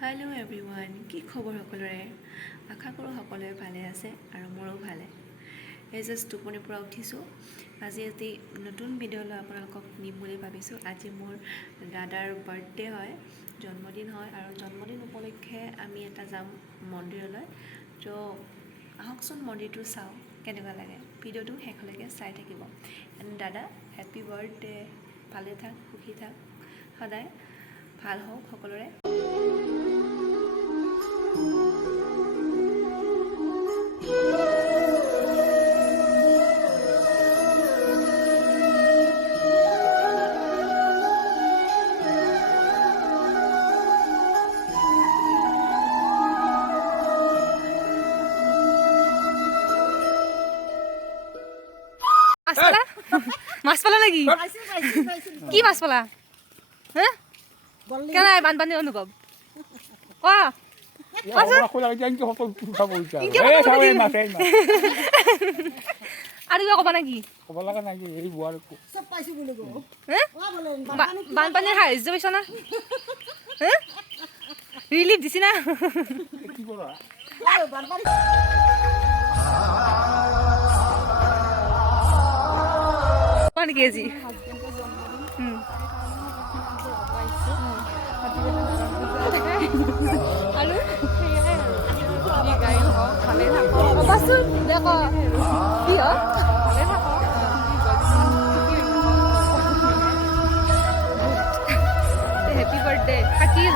Hello' everyone, কি খবৰ সকলোৰে? আশা কৰোঁ সকলোৱে ভালে আছে আৰু মোৰো ভালে। এই জাষ্ট টোপনিৰ পৰা উঠিছোঁ। আজি এটি নতুন ভিডিঅ' লৈ আপোনালোকক নিম বুলি ভাবিছোঁ। আজি মোৰ দাদাৰ বাৰ্থডে হয়, জন্মদিন হয় আৰু জন্মদিন উপলক্ষে আমি এটা যাম মন্দিৰলৈ। তো আহকচোন মন্দিৰটো চাওঁ কেনেকুৱা লাগে। ভিডিঅ'টো শেষলৈকে চাই থাকিব। এণ্ড দাদা, হেপী বাৰ্থডে, ভালে থাক, সুখী থাক, সদায় ভাল হওক সকলোৰে। মাছ পালা নাকি? কি মাছ পালা? কেনে বানপানী অনুভৱ কোৱা? আৰু কিবা ক'বা নেকি? বানপানীৰ সাহায্য পাইছ না? ৰিলিফ দিছি না? নেকি আজি আৰু ক'বাচোন দেখ কি হয় হেপী বাৰ্থডে থাকিল।